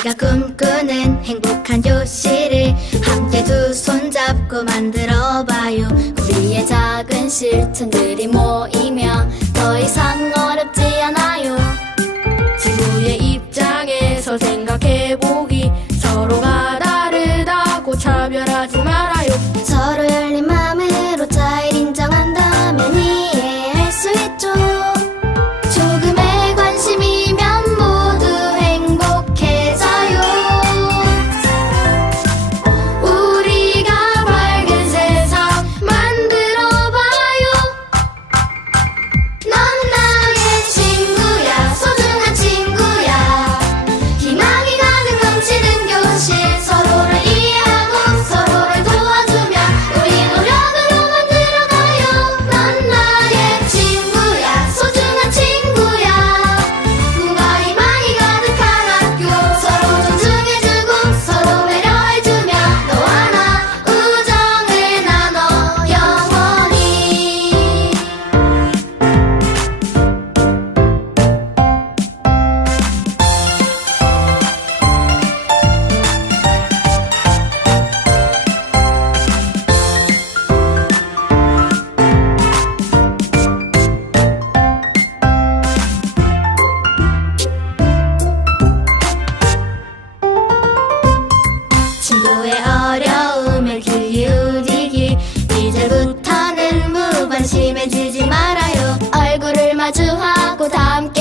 우리가 꿈꾸는 행복한 교실을 함께 두 손 잡고 만들어봐요. 우리의 작은 실천들이 모두 마주하고 다 함께